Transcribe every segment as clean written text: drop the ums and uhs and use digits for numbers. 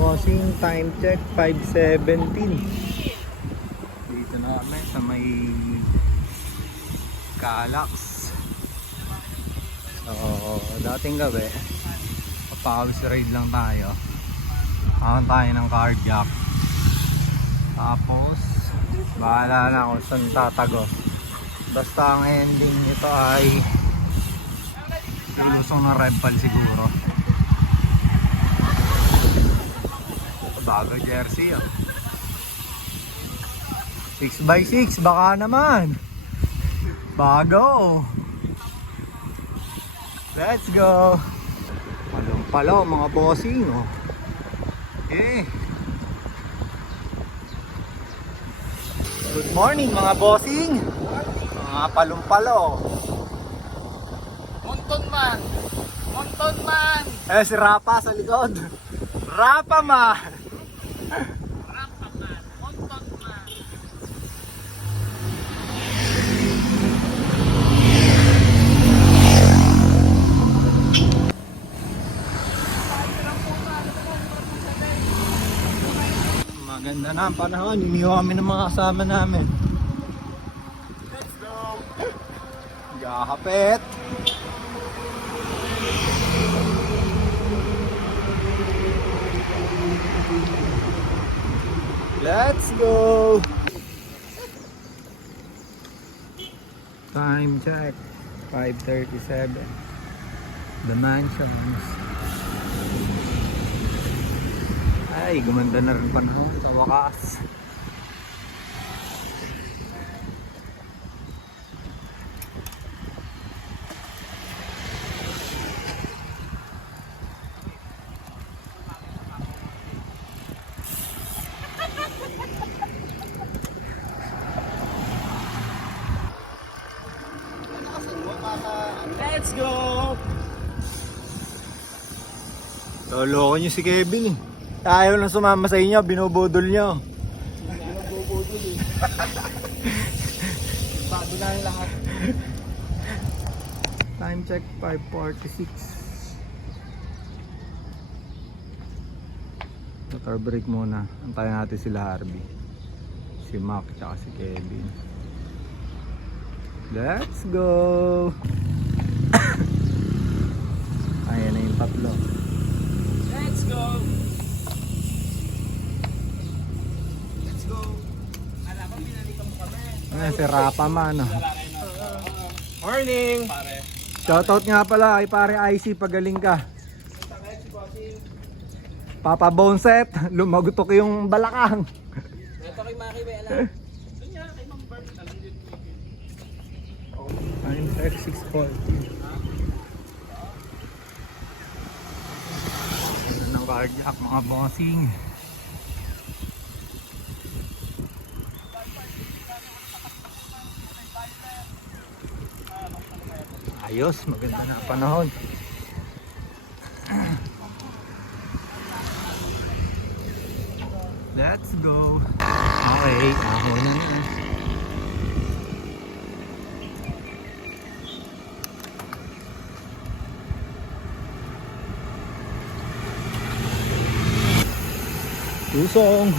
Bossing, time check 5:17. Dito na kami sa may Calax. So, dating gabi papawis ride lang tayo. Kawan tayo ng cardiac. Tapos bahala na kung saan tatago. Basta ang ending nito ay lusong ng Rebel siguro. Bago jersey 6x6 baka naman. Bago. Let's go. Palong-palo mga bossing Good morning mga bossing. Mga palong-palo. Monton man! Monton man! Si Rapa sa likod. Rapa man! Rampa man! Monton man! Maganda na ang panahon. Umiho kami ng mga kasama namin. Let's go! Gahapet. Let's go. Time check 5:37. The mansions. Ay, gumanda na rin panahon sa wakas. Let's go! Loloko nyo si Kevin Ayaw lang sumama sa inyo, binubudol nyo. Binubudol Bago na ang lahat. Time check 5:46. Motor break muna. Antayin natin sila Harvey, si Mac, tsaka si Kevin. Let's go. Ayan na yung tatlo. Let's go! Let's go! Alam mo, pinalikan mo kami. Ayan si Rapa man. Morning! Pare. Shoutout nga pala kay pare IC, pagaling ka. Papa Bonset, lumagutok yung balakang. Ito kay Maki, may alam. Time check 6:40. Ng cardiac mga bossing. Ayos, maganda na ang panahon. Let's go. Okay, ahon na yan. Lusong.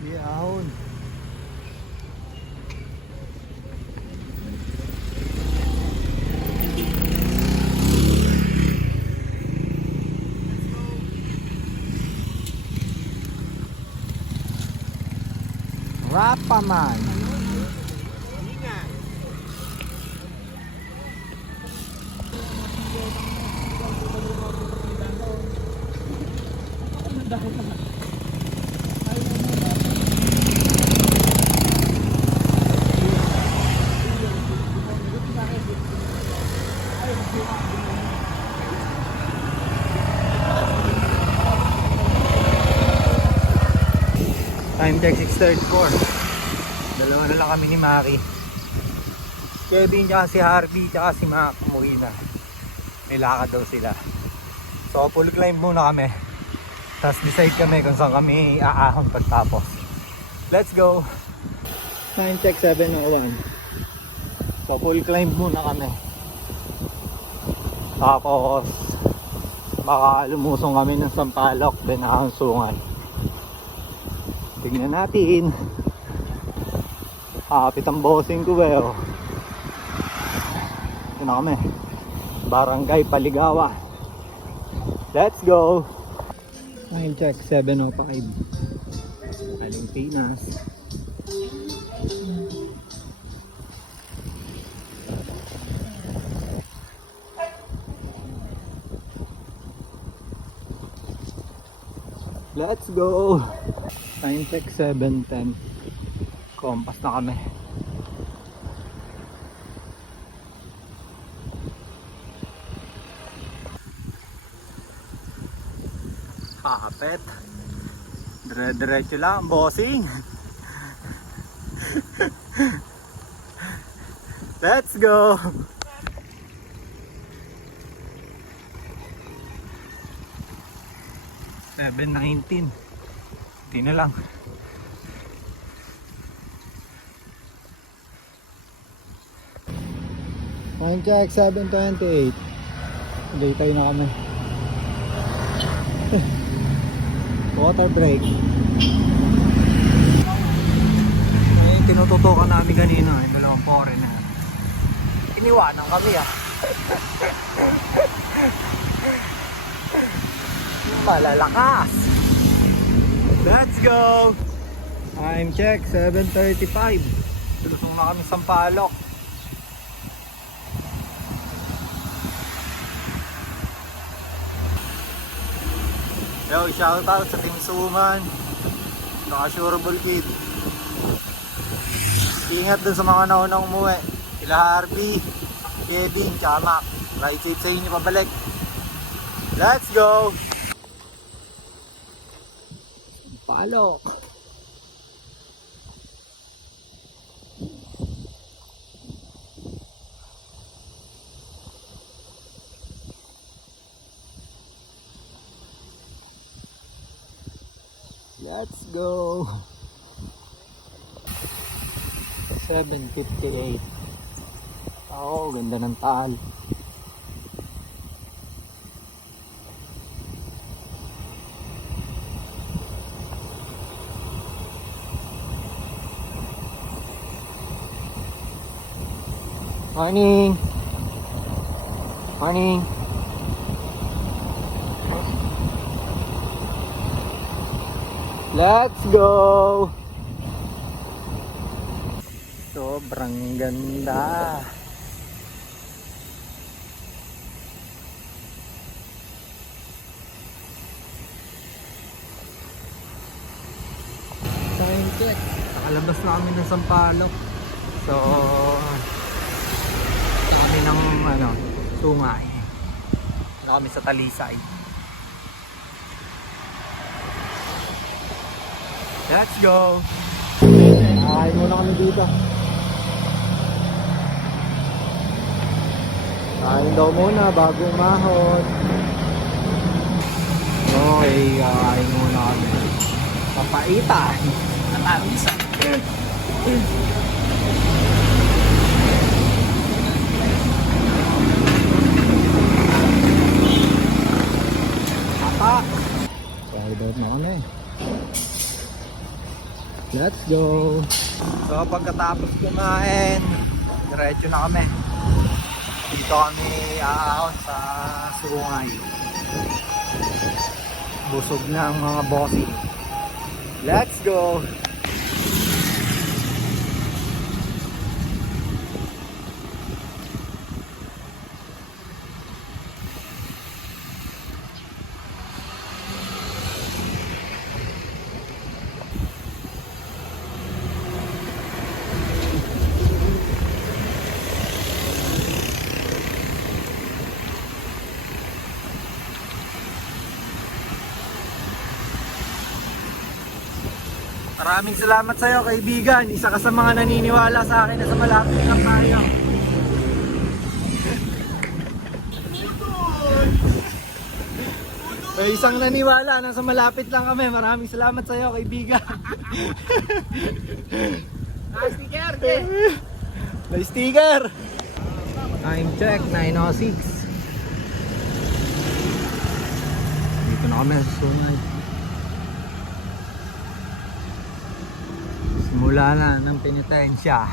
Biyahon. Rapa man. Time check 6:34. Dalawa na lang kami ni Maki. Kevin tsaka si Harvey tsaka si Mac umuwi na. May lakad daw sila. So full climb muna kami. Tapos decide kami kung saan kami aahon pagtapos. Let's go. Time check 7:01. So full climb muna kami. Tapos baka lumusong kami ng Sampaloc, then ang Sungay. Tignan natin. Kapit ang bossing ko eh. Oh. Ito na kami. Barangay Paligawa. Let's go. Time check 7:05. Valentínas. Let's go. Time check 7:10. Compass na kami. Kapit. Dire-diretso lang, bossing. Let's go. $7.19. Hindi na lang. Time check 7:28. Day tayo na kami. Water break. Yung tinututukan namin kanina, yung dalawang foreigner. Iniwanan kami ah. Malalakas. Let's go. Time check 7:35. Tulusong na kami Sampaloc. Yo, shout out sa Team Suman, saka Surable Kid. Ingat dun sa mga naunang umuwi. Sila Harvey, Kevin, tsaka Mac. Right safe sa inyo pabalik. Let's go! Palok. Let's go. 7:58. Oh, ganda ng taal. Morning. Morning. Let's go! Sobrang ganda. Time check. Nakalabas na kami ng Sampaloc. So, kami ng Sungay. Na kami sa Talisay. Let's go! Kain muna kami dito. Kain daw muna bago umahon. Okay, kain muna kami. Papaitan. Natamisan. Tatak! Side out na kami. Let's go! So pagkatapos kumain, diretso na kami. Dito kami aahon sa Sungay. Busog na ang mga bossing. Let's go! Maraming salamat sa iyo, kaibigan. Isa ka sa mga naniniwala sa akin na sa malapit lang tayo. May isang naniwala, nasa malapit lang kami. Maraming salamat sa iyo, kaibigan. Sticker! May sticker! Time check, 9:06. Dito na kami sa sunay. Simula na ng penitensya.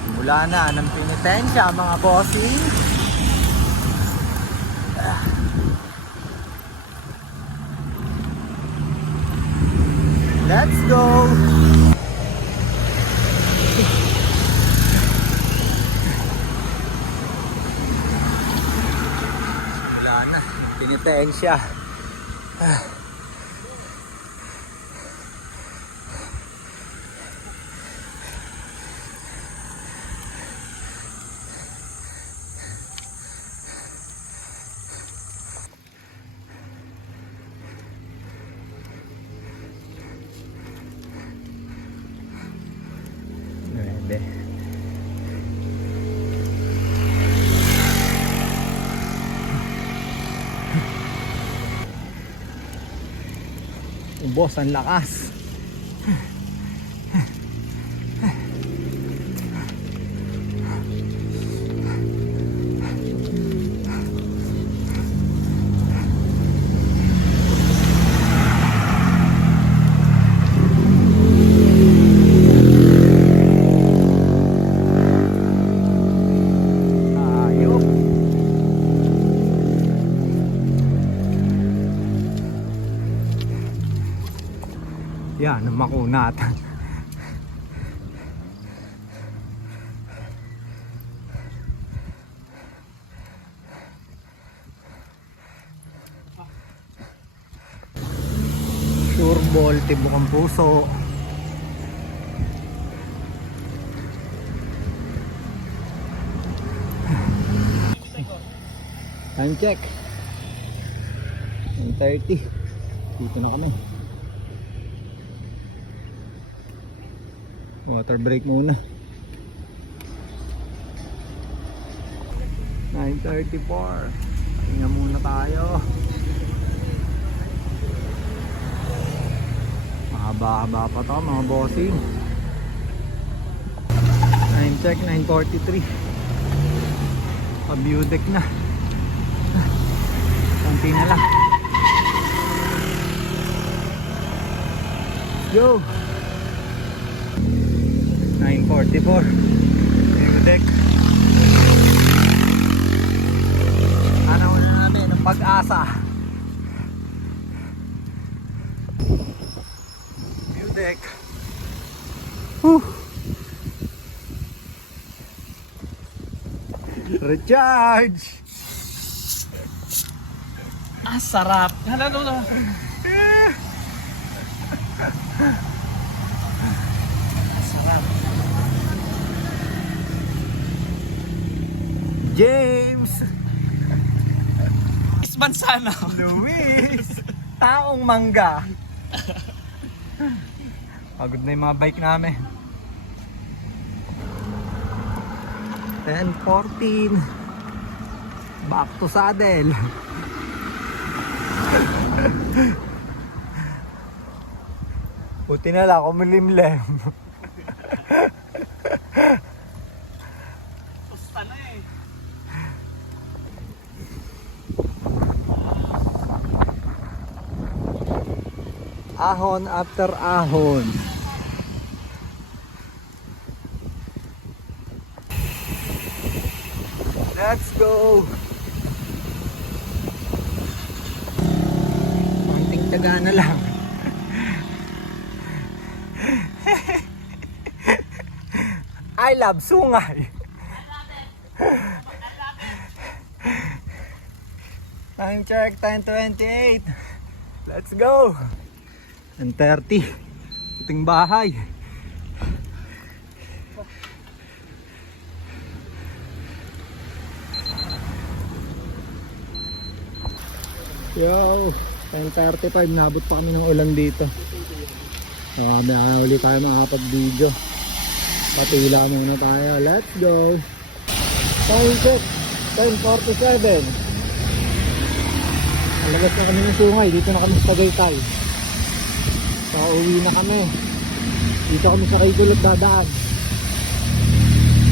Simula na ng penitensya, mga bossing. Let's go! Wala na, pinitensya. Nuebe. Ubos ang lakas. Ayok. Yan ang makunatan. Sure ball, tibok ang puso. Time check 9:30. Dito na kami. Water break muna. 9:34. Hinga muna tayo. Mahaba-haba pa to, mga bossing. Time check 9:43. Pa-view deck na. Konti na lang. Let's go. 9:44. View deck. Ano na namin ang pag-asa. View deck. Whew. Recharge. Sarap! Halalo na! Sarap! James. Isbansana! Luis. Taong mangga. Pagod na yung mga bike namin. 10:14. Back to saddle. Buti na lang kumilimlem. Pusta na eh! Ahon after ahon. Let's go. Konting taga na lang. I love sungay. Time check 10:28. Let's go. 10:30. Puting bahay. Yo, 10:35, nabot pa kami ng ulan dito. Marami na ulit tayo makakapag-video. Patila muna tayo. Let's go. Time check. 10:47. Alabas na kami ng sungay. Dito na kami sa Tagaytay. So, uwi na kami. Dito kami sa Kaikulot dadaan.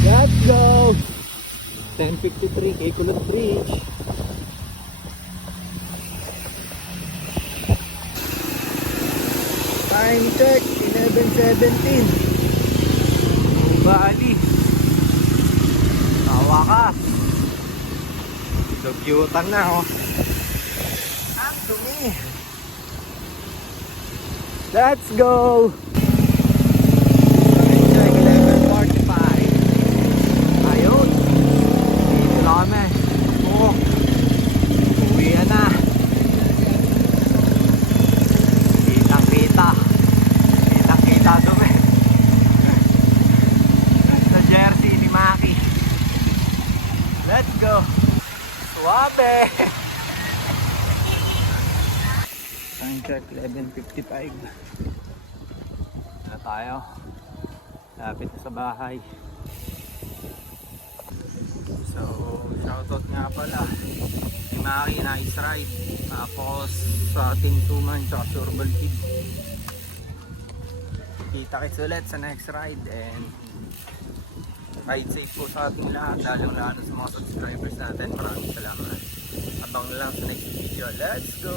Let's go! 10:53 Kaikulot Bridge. Time check 11:17. Bali. Tawakas. Dugyutan na oh. Ang dumi. Let's go! Time check 11:45. Ayun. Dito na kami. Oo. Uwian na. Kitang-kita. Kitang-kita dumi. Sa jersey ni Maki. Let's go. Suabe. Time check 11:55. Na tayo. Lapit na sa bahay. So, shoutout nga pala si Maki, nice ride. Tapos sa Team Suman tsaka Surbal Kid. Kita-kits ulit sa next ride and ride safe po sa ating lahat, lalong-lalo sa mga subscribers natin. Maraming salamat. Abang na lang sa next video. Let's go!